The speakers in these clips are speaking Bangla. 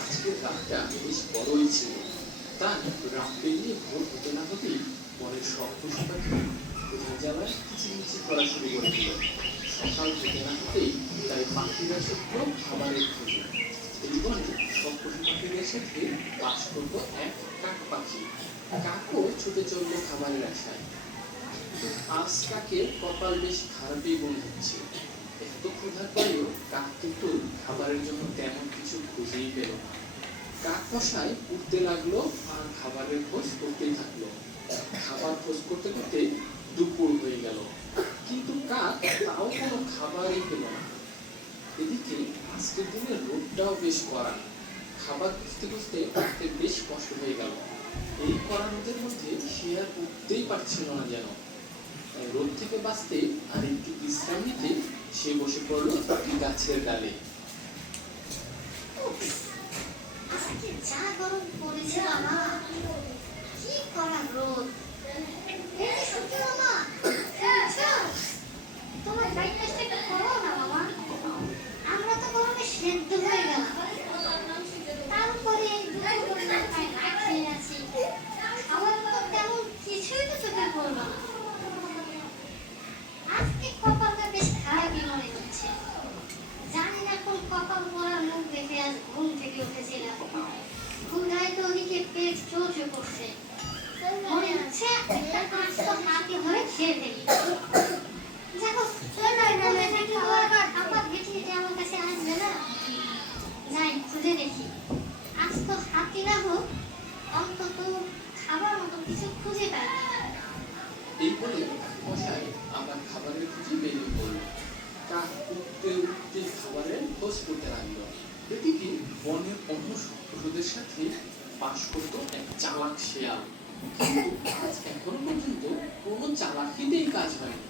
আজকের রাতটা বেশ বড়ই ছিল। তাই রাত পেরিয়ে ভোর হতে না হতেই বনের সব পশু পাখি কোথায় জ্বালায় কিচিরমিচির করা শুরু করে দিল। সকাল হতে না হতেই তাই পাখিরা শুধু খাবারের খোঁজে। এই বনে সব পশু পাখিদের সাথে বাস করতো এক কাক পাখি। কাকও ছুটে চললো খাবারের আশায়। আজ কাকের কপাল বেশ খারাপই মনে হচ্ছে। এত ক্ষুধার পরেও কাক কিন্তু খাবারের জন্য তেমন কিছু খুঁজেই পেল না। কাক মশাই উঠতে লাগলো আর খাবারের খোঁজ করতেই থাকলো। খাবার খোঁজ করতে করতে দুপুর হয়ে গেল, কিন্তু কাক তাও কোনো খাবারই পেল না। এদিকে আজকের দিনের রোদটাও বেশ কড়া। খাবার খুঁজতে খুঁজতে কাকের বেশ কষ্ট হয়ে গেল। এই কড়া রোদের মধ্যে সে আর উঠতেই পারছিল না যেন। রোদ থেকে বাঁচতে আর একটু বিশ্রাম নিতে সে বসে পড়ল একটি গাছের ডালে। আজকে যা গরম পড়েছে বাবা, কি কড়া রোদ। এই যে সত্যি মামা, শুনছো? তোমার ব্রাইটনেসটা একটু করো না মামা, আমরা তো গরমে সেদ্ধ হয়ে গেলাম। তারপরে দুপুরবেলা প্রায় না খেয়ে আছি, খাবার তো তেমন কিছুই তো চোখে পড়লো না। আজকে কপালটা বেশ খারাপই মনে হচ্ছে। জানি না কোন কপাল পড়ার মুখ দেখে আজ ঘুম থেকে উঠেছিলাম। ক্ষুধায় তো ওদিকে পেট চলছে পড়ছে, মনে হচ্ছে একটা আঁচ তো হাতে ধরে খেয়ে ফেলি। দেখো আপা ভেটি হেঁটে আমার কাছে আসবে না, যাই খুঁজে দেখি। আজ তো হাতি না হোক, অন্তত খাবার মতো কিছু খুঁজে পাই। এই বলে মশাই আবার খাবারের খুঁজে বেরিয়ে পড়ল। কাক উঠতে উঠতে খাবারের খোঁজ করতে লাগলো। এদিকে বনের অন্য সব পশুদের সাথে বাস করতো এক চালাক শেয়াল। কিন্তু আজ এখনো পর্যন্ত কোনো চালাকিতেই কাজ হয়নি।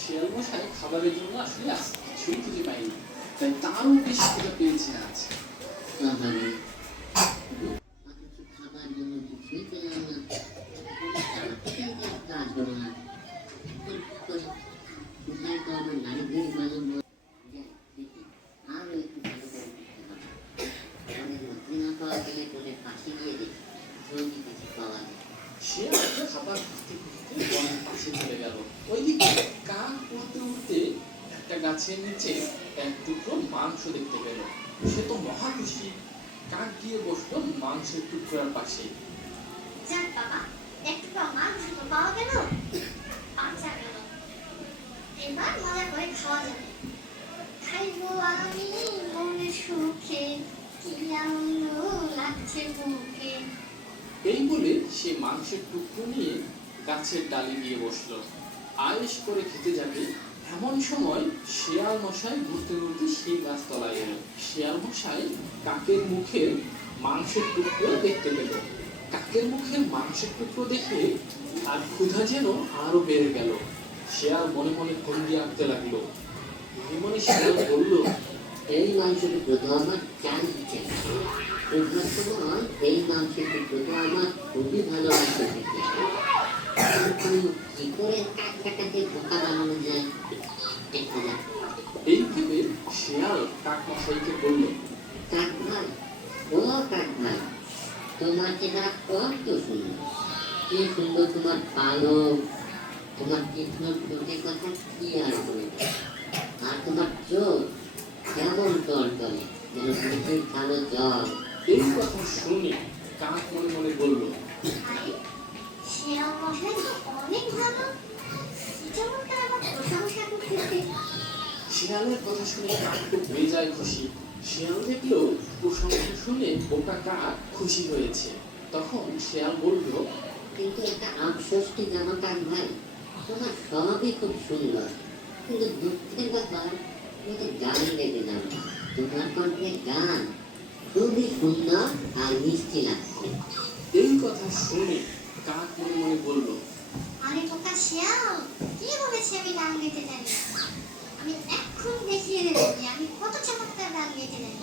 শেয়াল মশাই খাবারের জন্য আসলে আজ কিছুই খুঁজে পায়নি, তাই তারও বেশ ক্ষুধা পেয়েছে আজ। খাবার জন্য কিছুই পেলাম না, কাজ হলো না। কোথায় তো আমার নারীদের মাঝে আরো একটু ভালো করে করতে হবে। অনেক মধ্যে না পাওয়া গেলে বলে পাশে গিয়ে দেখি যদি কিছু পাওয়া যায়। শেয়াল খাবার খুঁজতে খুঁজতে বনের পাশে চলে গেল। ওইদিকে কাক উড়তে উড়তে একটা গাছের নিচে এক টুকরো মাংস দেখতে পেল। সে তো মহা খুশি। কাক গিয়ে বসলো মাংসের টুকরার পাশে। যাক বাবা, একটু মাংস তো পাওয়া গেল, বাঁচা গেল। এবার মজা করে খাওয়া যাবে। খাইবো আমি মনে সুখে, কি আনন্দ লাগছে বুকে। এই বলে সে মাংসের টুকরো নিয়ে গাছের ডালে গিয়ে বসলো। আয়েশ করে খেতে যাবে এমন সময় শেয়াল মশাই ঘুরতে ঘুরতে সেই গাছতলায় এলো। শেয়াল মশাই কাকের মুখের মাংসের টুকরো দেখতে পেল। কাকের মুখের মাংসের টুকরো দেখে আর ক্ষুধা যেন আরো বেড়ে গেল। শেয়াল মনে মনে ভঙ্গি আঁকতে লাগলো। মনে মনে শেয়াল বলল, এই মাংসের টুকরো তো আমার চাল দিচ্ছে, ওঠার সময় এই মাংসের টুকরো তো আমার খুবই ভালো লাগছে খেতে। কিন্তু কি করে কাকটাকে বোকা বানানো যায় দেখা যাক। এই ভেবে শেয়াল কাক মশাইকে বলল, কাক ভাই, ও কাক ভাই, তোমার চেহারা কত সুন্দর, কি সুন্দর তোমার পালক, তোমার কৃষ্ণর ঠোঁটের কথা কি আর বলবো, আর তোমার চোখ কেমন টলটলে, যেন চোখের কালো জল। এই কথা শুনে কাক মনে মনে বলল, আরে শেয়াল মশাই তো অনেক ভালো, চমৎকার আমার প্রশংসা করতেছে। শিয়ালের কথা শুনে কাক তো হয়ে যায় খুশি। শিয়াল দেখলো প্রশংসা শুনে বোকা কাক খুশি হয়েছে। তখন শিয়াল বলল, কিন্তু একটা আফসোস কি জানো কাক ভাই, তোমার স্বভাবই খুব সুন্দর, কিন্তু দুঃখের ব্যাপার তুমি তো গান গাইতে জানো না। তোমার কণ্ঠে গান খুবই সুন্দর আর মিষ্টি লাগছে। এই কথা শুনে কাক মনে মনে বলল, আরে বোকা শিয়াল, কি বলেছি আমি গান গাইতে জানি না? আমি এখন দেখিয়ে দেবো যে আমি কত চমৎকার গান গাইতে জানি,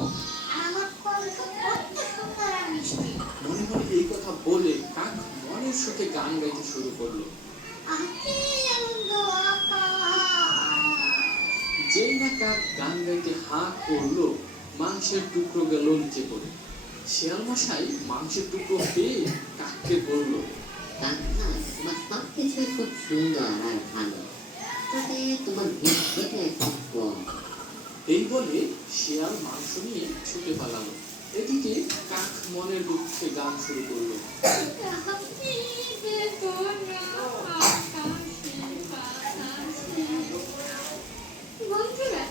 আর আমার কণ্ঠ কত সুন্দর আর মিষ্টি। মনে মনে এই কথা বলে কাক মনের সুখে গান গাইতে শুরু করলো। আহ কি আনন্দ আকাশ। যেই না কাক গান গাইতে হা করলো, মাংসের টুকরো গেল নিচে পড়ে। শিয়াল মশাই মাংসের টুকরো পেয়ে কাককে বলল, কাকা তোমার সব কিছুই খুব সুন্দর আর ভালো, তবে তোমার বুদ্ধিটা একটু কম। এই বলে শিয়াল মাংস নিয়ে ছুটে পালালো। এদিকে কাক মনের দুঃখে গান শুরু করলো। বন্ধুরা